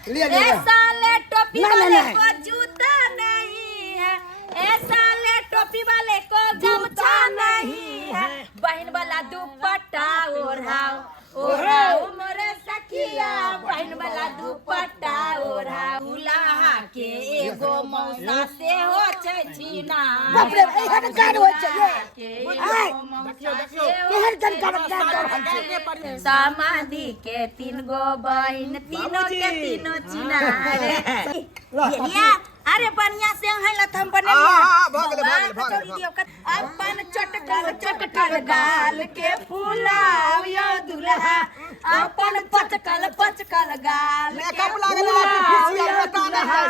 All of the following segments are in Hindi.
साले टोपी वाले को जूता नहीं है, साले टोपी वाले को गमछा नहीं है, बहन वाला दुपट्टा ओढ़ाओ ओढ़ाओ मोरे सखिया, बहन वाला दुपट्टा ओढ़ाओ। दुल्हा के एगो मौसा से हो छै छीना, बाप रे ए हट काट हो छै के एगो मौसा से हो छै समाधि के 3 गो बहन, तीनों के तीनों छीना। अरे बढ़िया से हलत हम बने अपन चटकल चटकल गाल के फूलाव यो दुल्हा, अपन पचकल पचकल गाल के फूलाव यो दुल्हा।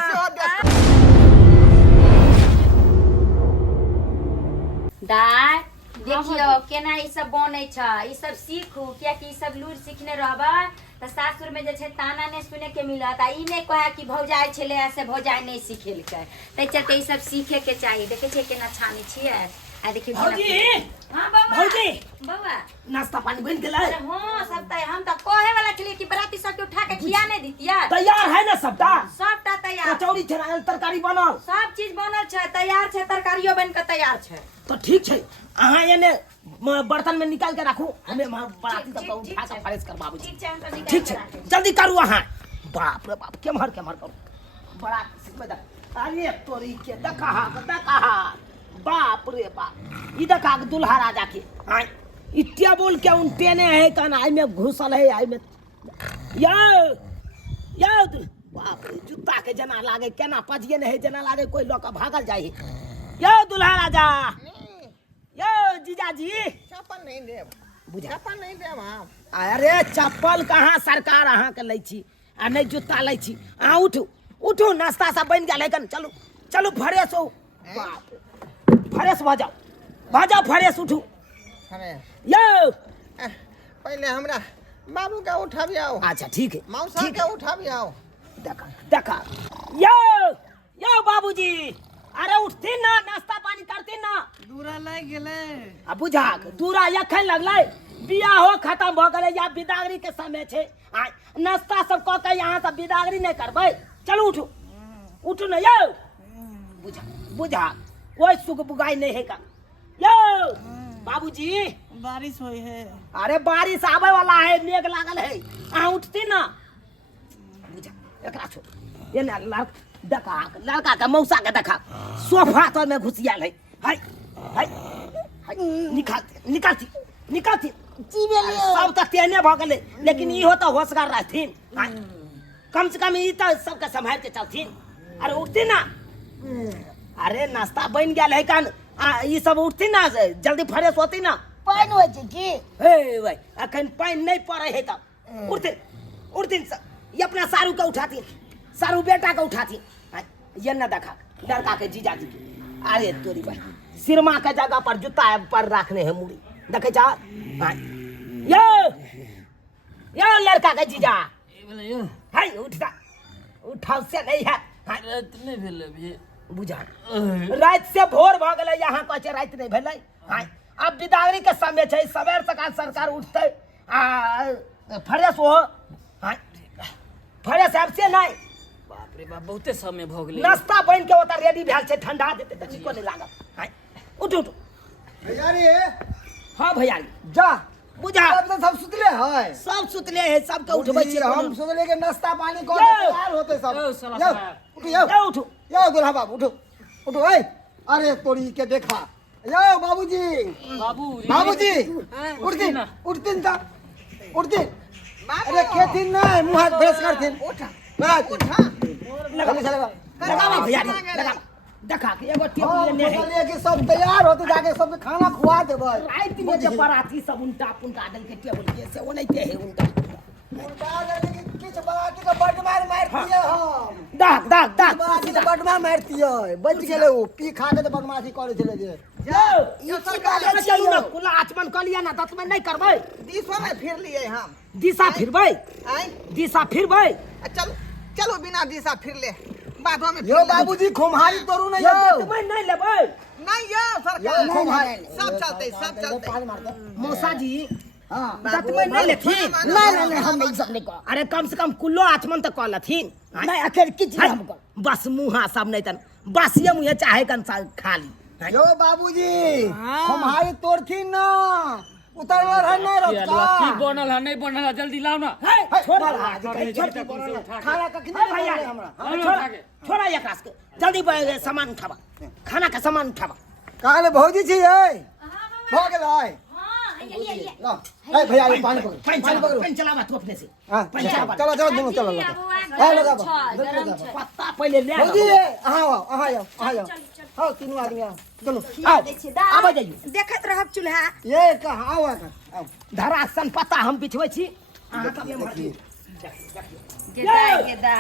दाय देखियो केना ई सब बनै छ, ई सब सीखू, कियाकि ई सब लूर सीखने रहबा त सासुर में जे छै ताना ने सुने के मिलत, आ ई ने कहे कि भौजाई छले ऐसे भौजाई नहीं सिखेलकै, तै चलते ई सब सीखे के चाहिए। देखे छै केना छानी छियै, आ देखियो भौजी। हां बाबा भौजी बाबा नाश्ता पानी बन गेलै? अरे हां सब तै, हम त कहे वाला छलिए कि बराती सब के उठा के खिया नहीं दितिया। तैयार है ना सबटा? सबटा तैयार, कचौड़ी छनायल तरकारी बनल, सब चीज बनल छै, तैयार छै, तरकारियो बन के तैयार छै। तो ठीक छै, अहाँ एने बर्तन में निकाल के राखू, हमें बराती तक उठा के फ्रेश कर बाबूजी। ठीक छै, हम त निकाल ठीक के छै, राखै। जल्दी करू अहाँ। बाप रे बाप केम्हर केम्हर करू, बड़ा सिखबे दा। अरे तोरी के दकहा बाप रे बाप, ई दका दुल्हा राजा के आय ई टेबल के उन टेने है कन आई में घुसल है, आई में यो बाप रे जूता के जना लागे, केना पजिए नहीं है जना लागे कोई लोग भागल जाए। यो दुल्हा राजा, यो जीजाजी चप्पल नहीं देब, बुझा चप्पल नहीं देब हम। अरे चप्पल कहाँ सरकार अहाँ के लै छी, आ नहीं जूता लै छी। अहाँ उठू उठू, नाश्ता सब बन गेल है कन, चलू चलू फ्रेश हो, बाप रे फ्रेश भऽ जाओ फ्रेश उठू। अरे यो पहले हमरा बाबू के उठाबियाओ, अच्छा ठीक है, मौसा ठीक के है। उठाबियाओ। देखा यो बाबूजी, अरे उठती ना, नाश्ता पानी करती ना। दूरा लग गेले, आ बुझा दूरा यखन लगलै, बियाह हो खत्म भ गेलै, या बिदागरी के समय छै, आ नाश्ता सब कऽ के यहाँ से बिदागरी नहीं करबै। चलू उठू उठू ना यो, बुझा कोई सुख बुगाई नहीं है का। यो बाबूजी बारिश होई है। अरे बारिश आवे वाला है, मेघ लागल है, अहाँ उठती ना। बुझा एकरा छोड़, ये ना लड़का के मौसा के देखा सोफा तर में घुसियाल है, हाय हाय हाय, निकालती सब तक तेने भ गेलै, लेकिन इहो तो होशगार रहथिन, कम से कम ई तो सबके संभाल के चलथिन। अरे उठती ना, अरे नाश्ता बन गेल है कन, ई सब उठती ना, जल्दी फ्रेश होती ना। पानी होय छै की? हे भाई अखन पानी नहीं पड़े है तब उठती ये अपना सारू के उठाती, सारू बेटा के उठाती, ये न देखा लड़का के जीजाजी के। अरे तोरी भाई सिरमा के जगह पर जूता पर रखने है मुड़ी, देखे जा यो लड़का के जीजा है, उठाओ से नहीं है, नहीं भेल अभी बुझा रात से भोर भ गेलै, यहाँ कह छै रात नहीं भेलै। अब बिदागरी के समय छै, सवेर सकाल सरकार उठते आ फ्रेश हो, फ्रेश अब से नहीं। बाप रे बाप बहुते समय भ गेलै, नाश्ता बन के ओता रेडी भेल छै, ठंडा देते त निको नहीं लागत। उठू भैयारी हाँ भैया जा, बुझा अब तो सब सुतले है, सब सुतले है, सबके उठबै छी। हम सोचले के नाश्ता पानी कर यो। तैयार होते सब। यो साला यो, साहब। उठो उठू यो दुल्हा बाबू उठो उठो। ए अरे तोरी के देखा, यो बाबूजी बाबूजी उठती ना उठती अरे खेतीन नहीं मुंह हाथ ब्रश करथिन। उठा लगावा भैया लगावा, देखा के एगो टेबुल ने है, सोचलिए कि सब तैयार होते, जाके सब खाना खुआ देबै। रात में जे पराठी सब उल्टा पुल्टा डाल के टेबुल के से ओनैते है उल्टा किछ बराती के बडमार मारतिए हम, दाग बराती के बडमार मारतिए, बच गेले ओ पी खा के तो बदमाशी करे छले जे। यो सरकार चलू ना, कुला आचमन कर लिया ना, दतमन नहीं करबै, दिशा में फिर लिए हम। दिशा फिरबै, आय दिशा फिरबै। चलो चलो बिना दिशा फिर ले, बादों में यो बाबूजी खुमारी तोरू नहीं यो यो दतमन नहीं लेबै। नहीं यो सरकार नहीं, नहीं, सब चलते सब चलते। मौसा जी हाँ तुम्हें नहीं लेथिन नहीं हम नहीं सब नहीं कह अरे कम से कम कुल्लो आचमन तो कह लथिन नहीं आखिर किच है, हमको बस मुहा सब नहीं तन बस ये मुहे चाहे कन सा खाली है। यो बाबूजी हमारी तोड़थी ना उतर रहा नहीं की रखता बनल है नहीं बनल है जल्दी लाओ ना है, छोड़ खाना का कितना है भैया हमरा छोड़ा एकरा से जल्दी सामान उठावा खाना का सामान उठावा कहाँ ले भौजी छी है हो गेल है हाँ, ये। ला ए भैया ये पानी पकड़ पैन पानी चलावा पकड़ पैन चलावा तू अपने से हां पैन चलावा चलो चलो दोनों चलो जी, लगा अब वहाँ हां गरम लगा छ, गरम छ। पत्ता पहले ले भौजी आओ। अहाँ आओ अहाँ आओ आओ तीनों आदमी आओ चलो आओ दै छी, दा। आबे जाइयो देखत रहब चूल्हा ये कहाँ आओ आओ धरा सन पत्ता हम बिछबै छी अहाँ तब देखिए गेदा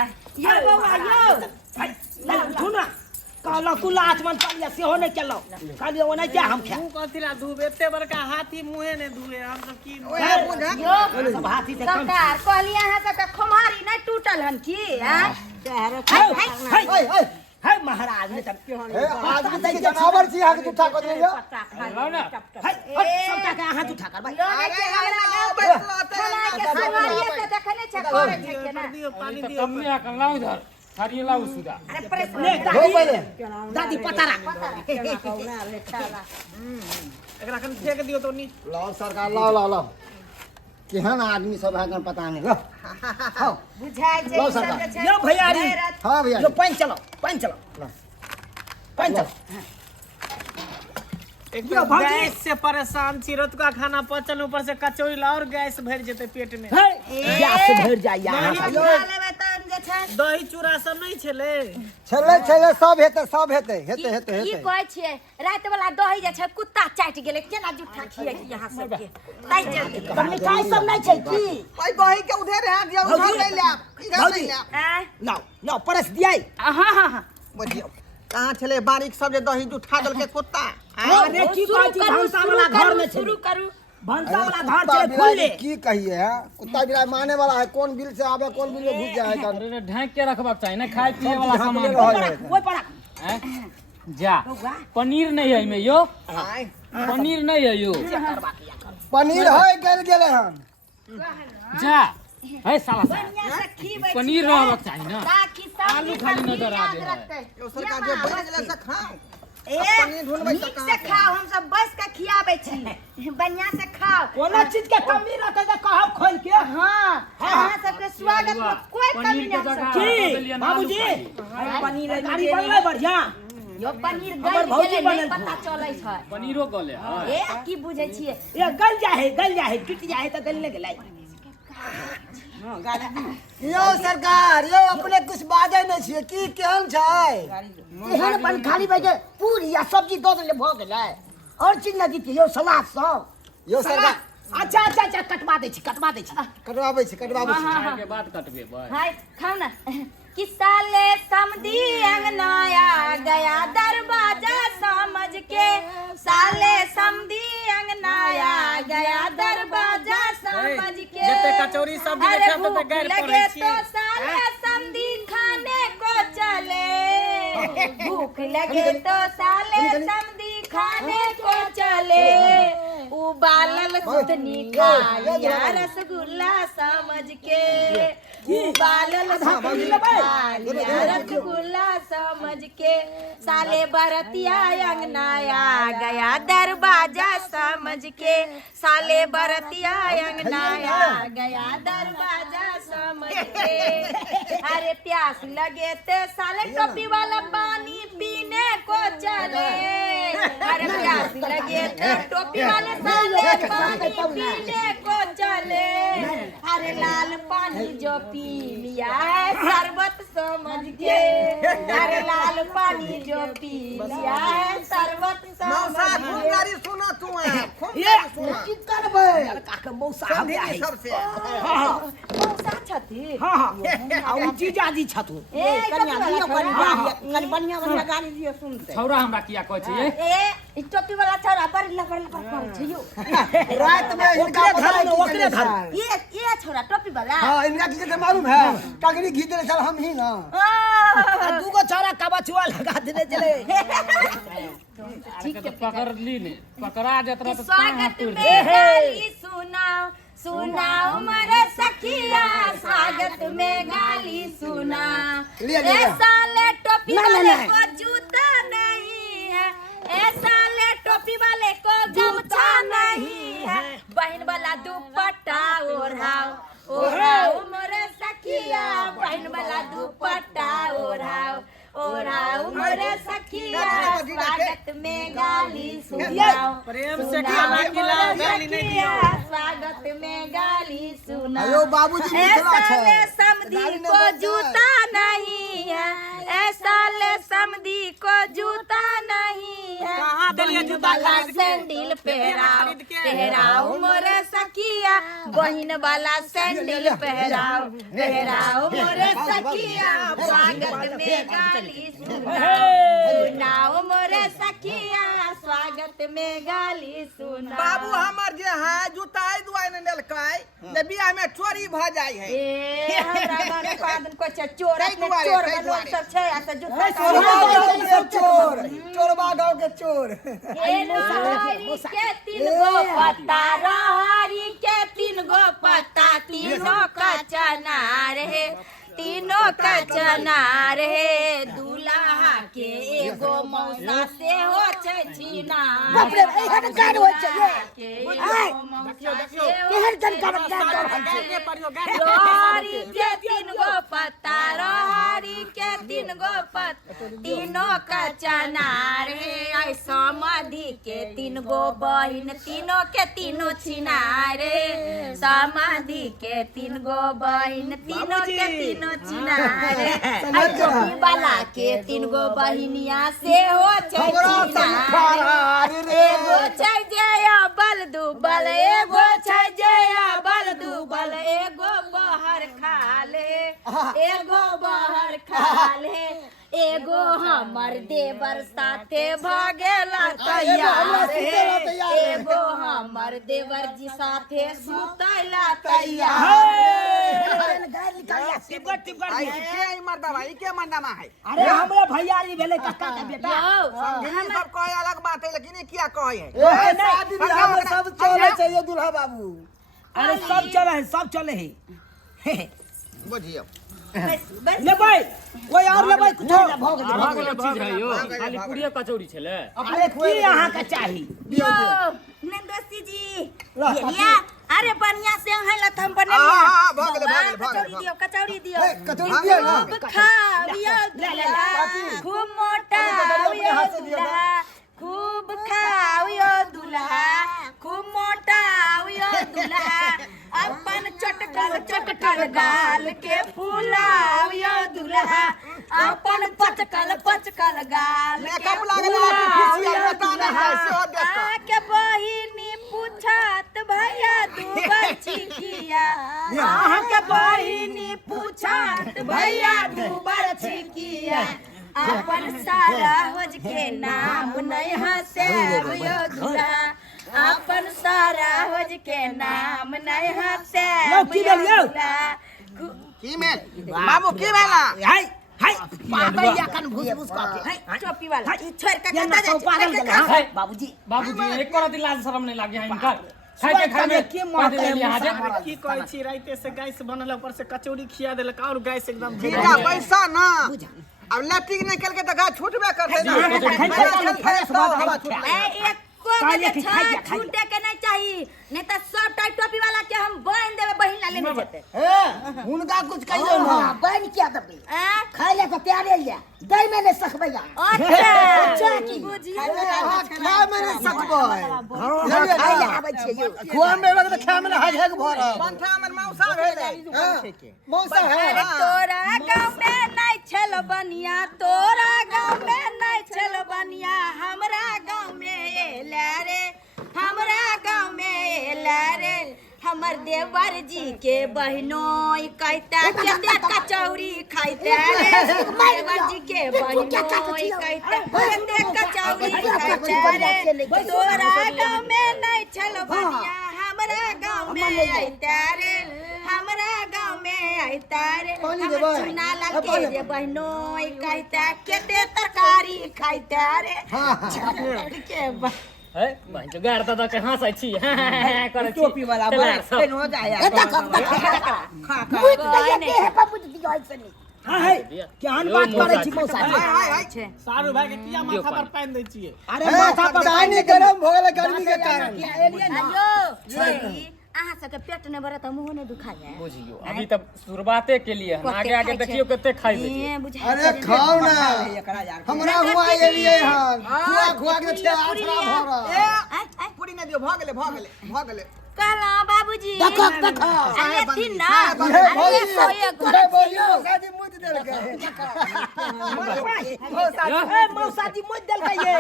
यो बौआ यो उठू ना कहलो कुल्ला आचमन पालिया सेहो नहीं केलो कहलियो ओने क्या हम खा कथिला धूप एते बड़का हाथी मुहे ने धुए हम सब की यो सब हाथी से कम सरकार कहली अहाँ सबके खुमारी नहीं टूटल हन की हैं ए है महाराज ने तब ए आदमी के जनावर छी आके तू ठाक दे यो लाओ ना है सबटा के हाथ उठा कर भाई लोग के हमरा गांव पर खाना के खुमारी से देखने छ करे छै के ना दियो पानी तो दियो कम नहीं आकर लाओ इधर थारी लाओ सुधा अरे प्रेस ले हो पहले दादी पतारा एकरा कन फेंक दियो तो नी लाओ सरकार लाओ लाओ लाओ केहन आदमी सब है कन पता नहीं लो हां बुझाय छै लो ई सरकार। सब जे छै यो भैयारी हां भैया यो पैन चलो पैन चलो एकदम गैस से परेशान छी रात का खाना पचल ऊपर से कचौड़ी ला और गैस भर जेते पेट में है गैस भर जाय यहाँ खा लेबै त जे छै दही चूड़ा सब नहीं छले छले सब हेते की कहै छियै रात वाला दही जे छै कुत्ता चाटि गेलै केना जुठा खियै की यहाँ सबके ताइ जल्दी कम मिठाई सब नहीं छै की भाई बही के उधर है दिया उधर ले ले इधर ले ले लाओ परस दियै हाँ बुझियो कहाँ छले बारीक सब जे दही उठा देल के कुत्ता अरे की कहै छी भंसा वाला घर में छै शुरू करू भंसा वाला घर छै खुले की कहिए है कुत्ता बिराय माने वाला है कौन बिल से आवे कौन बिल में घुस जाए कन अरे ढांक के रखबाक चाहिए ना खाए पिए वाला सामान कोई पड़ा हैं? जा पनीर नहीं है में यो पनीर नहीं है यो पनीर है गेले हन जा है साला सा बढ़िया से खीबै पनीर रहबाक चाहिए ना ताकि सब आलू खाली नजर आवे है यो सरकार जे बन गेले से खाओ ए नीक से खाओ हम सब बस के खियाबै छी बढ़िया से खाओ कोनो चीज के कमी रहते तो कहब खोल के हाँ अहाँ सबके स्वागत में कोई कमी पनीर के नहीं जगह है बदलिए की ना आलू बाबूजी खाइए। पनीर गाड़ी बनले बढ़िया यो पनीर हमर गल भौजी गेलै बनल नहीं पता चलै छै पनीरो गले है ए की बुझै छियै ये गल जाए टूट जाए तो गल ले गेलै यो सरकार यो अपने कुछ बाजे नहीं छिए की केहन छै एहन अपन खाली बैठे पूरी या सब्जी दो देले भ गेलै और चीज ना दीती यो सलाद सब यो सरकार अच्छा कटवा दै छी कटवाबै छी खाए के बाद कटबे भाई हाय खाओ ना कि साले समधी अंगनाया गया दरवाजा समझ के साले समधी अंगनाया गया दरवाजा समझ के जते कचौड़ी सब अरे देखब तते भूख गैर लगे पड़ै छी तो साले समधी खाने को चले भूख लगे तो साले समधी खाने को चले उबालल सुतनी खा लिया रसगुल्ला समझ के उबालल सुतनी खा लिया रसगुल्ला समझ के साले बरतिया अंगनाया गया दरवाजा समझ के साले बरतिया अंगनाया गया दरवाजा समझ के अरे प्यास लगे ते साले टोपी वाला पानी पीने को चले अरे प्यास लगे ते टोपी वाले साले पानी पीने को चले अरे लाल पानी जो पी लिया है शरबत समझ के अरे लाल पानी जो पी लिया है शरबत मौसा समझ खूब के गाड़ी सुना तू है खूब ये की करबे काके मौसा हम आए सबसे मौसा छथि हां आ उ जीजाजी छथु ए कन्या दियो कनिया कनी बढ़िया गाड़ी दियो सुनते छौरा हमरा किया कहै छै ए ई टोपी वाला छोरा बड़ लबर कर छै यो रात में इनका ओकरे घर ये छोरा टोपी वाला हां इनका की कहते मालूम है टंगड़ी घी दे चल हम ही ना दूगो छोरा कबछुआ लगा देने चले ठीक है पकड़ ली ने पकड़ा जत रहा तो स्वागत में गाली सुनाओ सुनाओ मरे सखिया स्वागत में गाली सुनाओ ऐसा ले टोपी वाले को जूता नहीं है ऐसा ले टोपी वाले को गमछा नहीं है बहन वाला दुपट्टा ओढ़ाओ ओढ़ाओ मोरे सखिया बहन वाला दुपट्टा ओढ़ाओ ओढ़ाओ मोरे सखिया स्वागत में गाली सुनाओ प्रेम से खाना खिलाओ गाली नहीं दियो स्वागत में गाली सुनाओ अयो बाबूजी मिथिला ऐसा छै ले समधी को जूता नहीं है ऐसा ले समधी को जूता नहीं है कहाँ देलिए जूता वाला खरीद के? सैंडल पहराओ खरीद के? पहराओ मोरे सखिया बहिन वाला सैंडल पहराओ पहराओ मोरे सखिया स्वागत में गाली सुनाओ मोरे सखिया स्वागत में गाली सुनाओ बाबू हमर जे है जुताई दुआई ने लेलकै जे बियाह में चोरी भ जाय है ए हमरा गाने पादन को चोर कई अपने दुआरे, चोर कई लोग सब छै आ से जूता चोरबा गाँव के चोर चोरबा गाँव के चोर ए नारी के तीन गो पत्ता रहरी के तीन गो पत्ता तीनों का चनार है तीनों का चनार है दूल्हा के एगो मौसा से हो छै छीना बाप रे एहन कान होइ छै ये के एगो मौसा से हो केहन जनकार रहल छै के परियो रहरी के तीन गो पत्ता रहरी के तीन गो पत्ता तीनों का चनार है आई समाधि के तीन गो बहिन तीनों के तीनों छिनार है समाधि के तीन गो बहिन तीनों के तीनों छिनार है टोपी वाला के तीन गो बहिनिया से हो छै छिनार एगो छै जया बल दुबल एगो छै जया बल दुबल एगो बहर खाले एगो बहर खाले एगो हमर देवर साथे भागेला तैयार है एगो हमर देवर जी साथे सुतैला तैयार आई के ई मर्दा भाई के मर्दा है अरे हमरे भैयारी भेले कक्का के बेटा ये सब कोई अलग बात है लेकिन ये क्या कहे है ए शादी बियाह में सब चले चाहिए दूल्हा बाबू अरे सब चले है बुझियो ले भाई कोई और ले भाई कुछ भागले चीज है यो खाली पूड़िया कचौड़ी छले अरे की अहाँ के चाही यो नंदोसी जी ये अरे बढ़िया से हला हम बने हाँ, भागले, भागले, भागले, कचौड़ी दियो कचौड़ी दियो ना। खूब खाओ दुल्हा खूब मोटा हो दुल्हा खूब खाओ दुल्हा खूब मोटा हो दुल्हा अपन चटकल गाल के फुलाओ दुल्हा अपन पचकल गाल मेकअप लागल आर्टिफिशियल बताना है से देखो के बहिनी पूछत भैया दुबर छिकिया आहा के बहिनी पूछत भैया दुबर छिकिया अपन सारा होज के नाम नहीं हसे यो दुल्हा अपन सारा होज के नाम नहीं हसे की बोलियो की में बाबू की मेला हाय हाय पागल या कन भूस का के टोपी वाला ई छोड़ के ये ना कता तो पागल जा गला है बाबूजी बाबूजी एक कर लाज शरम नहीं लागे इनका खाए के खाए में के मारते हैं लिया हाजे की कहै छी राइते से गैस बनल ऊपर से कचौड़ी खिया देलक और गैस एकदम जीजा पैसा ना अब लैट्रिन निकल के तो गाय छूटबे करते ना एक को के छूटे के नहीं चाहिए नहीं तो सब टाइट टोपी वाला के हम बहन देवे बहिन ला लेने जेते उनका कुछ कहियो ना बन क्या दबे आ खाई ले तो तैयार ले दई में ने सकबैया अच्छा की बुझिए खा में नहीं सकबै खाई ले आबै छै यो खुआ में लगे तो खा में हग हग भर पंठा में मौसा भेले मौसा है अरे तोरा गांव में नहीं छल बनिया तोरा गांव में नहीं छल बनिया हमरा गांव में एला रे हमरा गांव में एला रे हमर देवर जी के बहनोई कहता केते कचौड़ी खाइते रे देवर जी के बहनोई कहता केते कचौड़ी खाइते रे तोरा गांव में नहीं छल बनिया हमरा गांव में आइते रे हमरा गांव में कहता रे पानी हम देबै? चुना पानी लगे रे देबै? बहनोई कहता केते तरकारी खाइता रे हाँ के बा है भाई तो गाड़ दादा के हंसै छी करे छी टोपी वाला बड़ा फेन हो जाए मुझ दैया के है पर मुझ दियो ऐसे नहीं हाँ है केहन बात करे छी मौसा छे सारू भाई के किया माथा पर पहन दै छियै अरे माथा पर पानी गरम हो गेलै गर्मी के कारण अयो अहाँ सबके पेट ने भरत मुंह ने दुखाया बुझियो अभी तब शुरुआते के लिए हम आगे आगे देखियो कते खाइबे ये बुझा अरे खाओ ना हमरा हुआ एलियै हन खुआ के छे आसरा भरल पूरी न दियो भ गेले कहला बाबूजी देखो देखो अरे तीन ना हे अरे सो एक हे बोलियो गाजी मुझ देल के ए मौसा जी मुझ देल के ये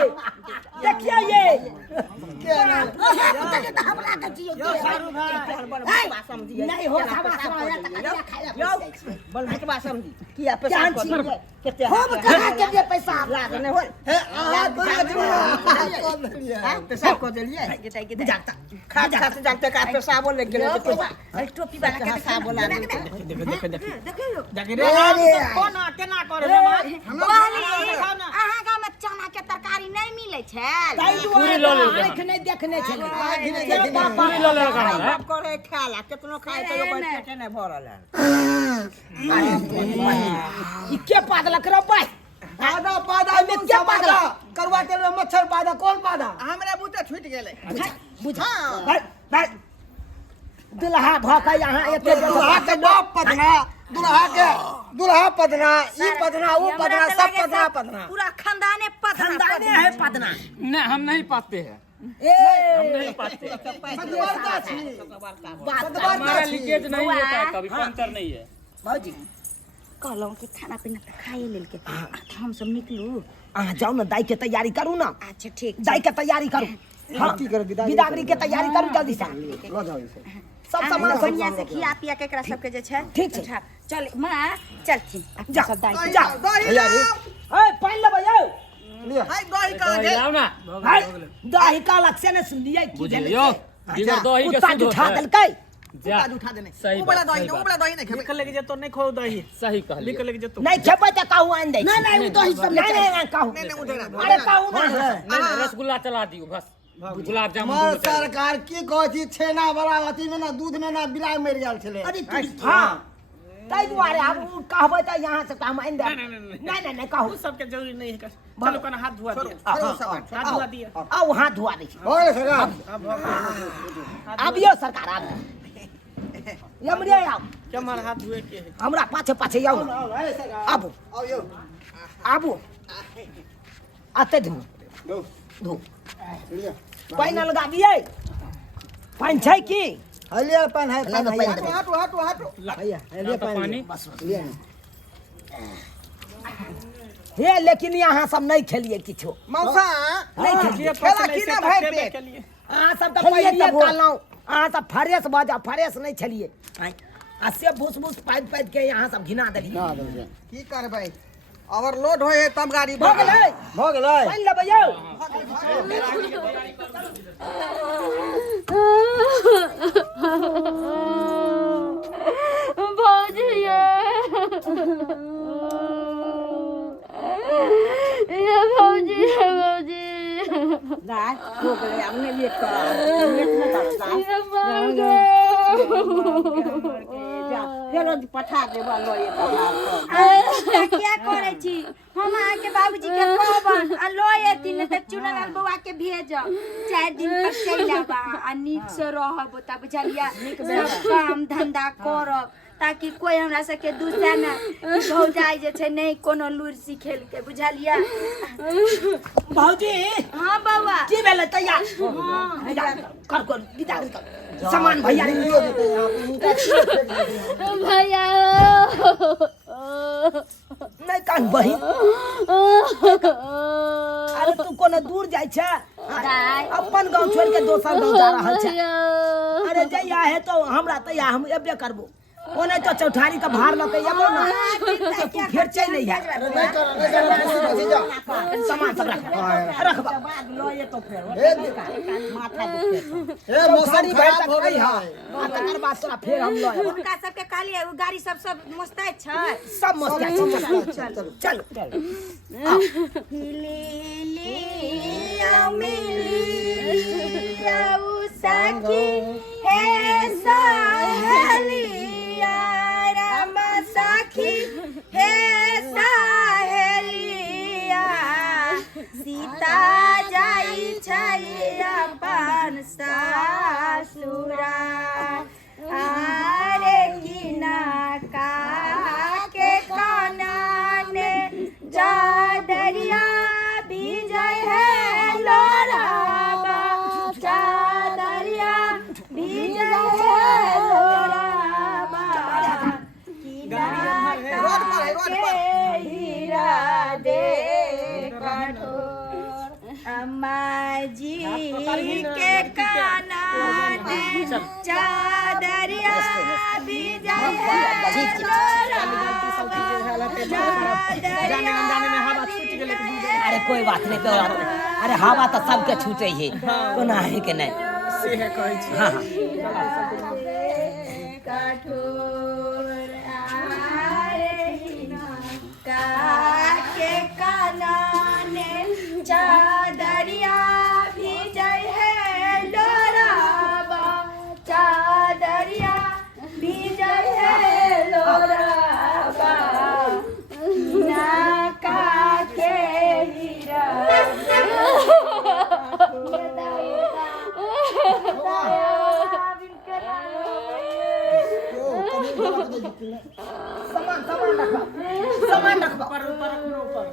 देखिए ये के ना हमरा के जियो सारू भाई नहीं हो सावा यो बल हटवा समझी किया पैसा जान को छी केते हम कहाँ के लिए पैसा लाग ने हो हे आ बोल पैसा को देलिए जाता खा से जानते का पैसा बोल गेले अरे टोपी वाला के पैसा बोला देखियो देख रे कोना केना करे रे मां कहली अहाँ गाम में चना के तरकारी नहीं मिले छै ताई पूरी लो ले दुआरे आँख नहीं देखने छले पूरी लो ले का है सब करे खाला केतनो खाए तो ओकर पेटे नहीं भरल है ई के पागल कर भाई पादा पादा में क्या पादा करवा तेल में मच्छर पादा कौन पादा हमरा बूते छूट गेले बुझा भाई भाई दुल्हा भका यहाँ एते दुल्हा के बाप पदना दुल्हा पदना ई पदना वो पदना सब पदना पदना पूरा खानदाने खानदाने है पदना नहीं हम नहीं पाते हैं हम नहीं पाते सदवारता छी हमारा लीकेज नहीं होता है कभी पंचर नहीं है भौजी कहलौं कि खाना पीना तो खाए लेल के हम सब निकलू अहाँ जाओ ना दाई के तैयारी करू ना अच्छा ठीक दाई के तैयारी करू हाँ की करो बिदागरी के तैयारी करू जल्दी से लो जाओ इसे सब सामान सब बढ़िया से खिया पिया के एकरा सबके जे छै ठीक छै। अच्छा, चल मां चलथिन जा सब दाई जा दही ए पाइन लेबै यौ लिया हाय दही का दही दे लाओ ना हाय दही का लक्ष्य ने सुन लिया की बुझियो बिगर दही के कुत्ता शुद्ध उठा होता है देलकै जा उठा देने सही वो बड़ा बात, दही सही वो बड़ा दही नहीं खेबे निकल लगे जे तो नहीं खो दही सही कहलिए निकल लगे जे तो नहीं खेबै त कहू आइन दै नहीं नहीं वो दही सब नहीं नहीं नहीं कहू नहीं उठेगा अरे कहू ना नहीं रसगुल्ला चला दियो बस गुलाब जामुन हमार दूध चला दियो। सरकार की कहै छी छेना वाला अथी में ना दूध में ना बिलाइ मर गेल छले अरे तू हां ताई दुआरे अब कहबै त यहां से हम आइन दे नहीं नहीं कहू उ सब के जरूरी नहीं है चलो कना हाथ धुआ दिए हाथ धुआ दिए आओ हाथ धुआ दै छी हो गेल सरकार आबियो सरकार आब यमरिया आओ क्या मार हाथ धुए के है हमरा पाछे पाछे आओ ना ए सरकार आबू आओ यो आबू आते धू दो धू लिया पाइन लगा दिए पाइन छै की हलिया पान है पान है हटो हटो हटो भैया हलिया तो पानी लिया हे लेकिन यहाँ सब नहीं खेलिए किछो मौसा नहीं खेलिए खेला की ना भाई पेट के लिए अहाँ सब तऽ खेलिए पहिले तब वो। कहलहुँ अहाँ सब फ्रेश भऽ जाओ फ्रेश नहीं छलिए आ से भूस भूस पाइद पाइद के यहाँ सब घिना देलिए की करबै ओवरलोड होय है तब गाड़ी भऽ गेलै हो गेलै पानि लेबै यौ भौजी ये भौजी भौजी दाई हो गेलै हमने लेट कर चलो पठा देबा लोए क्या करे छी हम अहाँके बाबूजी के कहबन आ लो एथिन त चुनलाल बौआ के भेजब 4 दिन तक चलि आबा आ नीक से रहब त बुझलिया सब काम धंधा करब ताकि कोई हमरा सबके दूसरा ना भौजाई जे छै नहीं कोनो लूर सिखेल के बुझलिया भौजी हां बौआ की भेलै तैयार कर कर विदा कर सामान भैया ने लियो देतै भैया नहीं कान बहिन अरे तू कोनो दूर जाइ छै अपन गांव छोड़ के दोसर गांव जा रहल छै अरे जइया है तो हमरा तैया हम एबे करबो ओने तो चौठारी का भार लके यबो ना तू फिर चल नहीं है नहीं कर जीजा सामान सब रख बा लो ये तो फिर माथा ए मौसम खराब हो गई है आ तकर बाद तोरा फिर हम लो उनका सबके कहलिए उ गाड़ी सब मस्ताय छै सब मस्त चल चल सखी हे सहेलिया राम सखी हे सहेलिया सीता जाई छै अपन ससुरा आरे किना का के कानने जा दरिया विजय है लोराबा चादरिया विजय है लोराबा किना के हीरा दे कठोर अम्मा जी के काना चादरिया विजय है लोराबा जाने में हवा छूट गेलै अरे कोई बात नहीं तो अरे हवा तो सबके छूटे है कोना है के नहीं से है कहै छी हाँ कठोर आरे के कानने चादरिया विजय है लोराबा चादरिया विजय है लोराबा नाका के हीरा सामान रख ऊपर ऊपर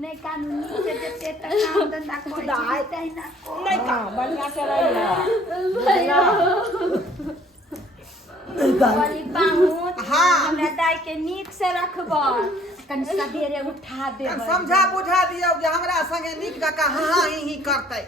नहीं कानून नीचे देते त काम धंधा कोई चाहते ही ना नहीं का बढ़िया से रही वाली बहुत हमरा दाई के नीक से रखबा कनी सवेरे उठा देब समझा बुझा दियो जे हमरा संगे नीक जका हाँ ही करतै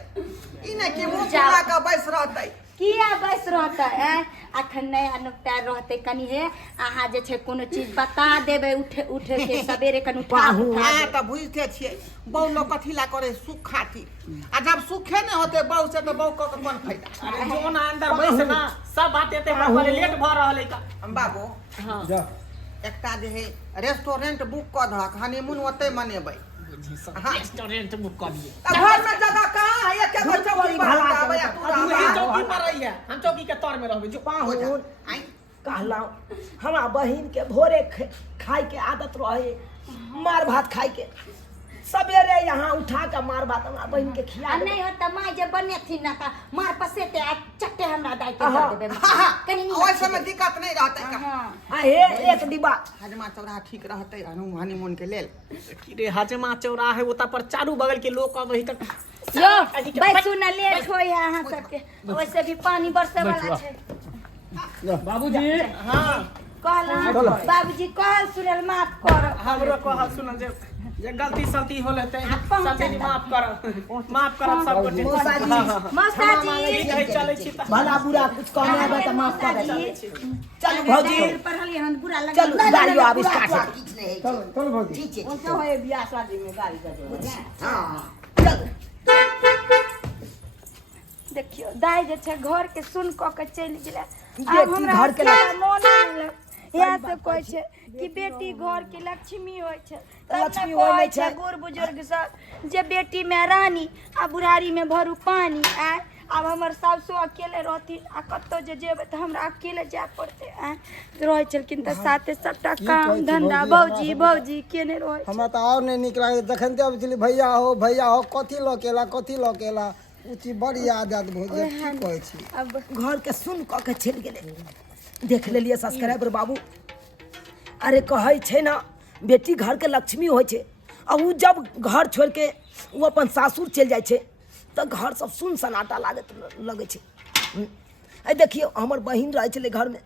ई नहीं कि मुंह फुला के बैस रहतै किया बैस रहता है अखन नया नुकता रहते कनी है अहाँ जे छै कोनो चीज बता देबे उठे के सवेरे कनी उठा हाँ तो बुझते छियै बहु लोग कथी ला करे सुख खातिर आ जब सुखे नहीं होते बहु से तो बहु क के कोन फायदा अरे जो ना अंदर बैस ना सब बात एते पर लेट भ रहलै का बाबू हां एकटा जे है रेस्टोरेंट बुक क धक हनीमून ओते मनेबै रेस्टोरेंट बुक कर दिए घर में जगह कहाँ है एक के चौकी पर आबै तू हम चौकी पर रही है हम चौकी के तौर में रहबे जो पाहुन कहला हमरा बहिन के भोरे खाए के आदत रहे मार भात खाए के सवेरे यहाँ उठा के मार भात हमरा बहिन के खिया नहीं हो त माय जे बने थी ना का मार पसेते आ चट्टे हमरा दाई के दे देबे कनी ओइ समय दिक्कत नहीं रहतै का आ हे एक डिब्बा हजमा चौराहा ठीक रहतै हनीमून के लेल रे हजमा चौरा है ओता पर चारू बगल के लोग अब तक यो भाई सुन लेट होय है अहाँ सबके वैसे भी पानी बरसे वाला छै बाबूजी हां कहला बाबूजी कहल सुनल माफ कर हमरो कहल सुन जे गलती सलती होले ते सब माफ कर सब कुछ मौसाजी ठीक है चलै छी त भला बुरा कुछ कहने आबे त माफ कर दे चल भौजी पढ़लिए हन बुरा लगा चल गाड़ी आब स्टार्ट चल भौजी ठीक है उनका होए बियाह शादी में गाड़ी कर दे चल देखियो दाई जे छै घर के सुन क के चल गेलै बेटी घर के मोन इएह सब कहै छै कि बेटी घर के लक्ष्मी होय छै लक्ष्मी होय नहि छै बूढ़ बुजुर्ग सब जे बेटी में रानी आ बुढ़ारी में भरू पानी आ अब हमर सासु अकेले रहती आ कतो जे जेबै त हमरा अकेले जाय पड़ते आ रहै छलखिन त साथे सबटा काम धंधा भौजी केने रहै हमरा तो और नहीं निक लागे जखन ते अब भैया हो कथी लकेला उ चीज बड़ी याद आत भौजी की कहै छी अब घर के सुन क के चल गेले देख लेलिए सब्सक्राइबर बाबू अरे कहै छै ना बेटी घर के लक्ष्मी होइ छै आ उ जब घर छोड़ के उ अपन सासुर चल जाइ छै त घर सब सुन सन्नाटा लागत लगै छै आई देखियो हमर बहिन रहै छलै घर में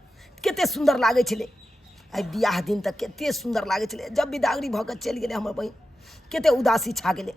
कते सुंदर लागै छलै आई बियाह दिन तक कते सुंदर लागै छलै जब बिदागरी भ के चल गेलै हमर बहिन कते उदासी छा गेलै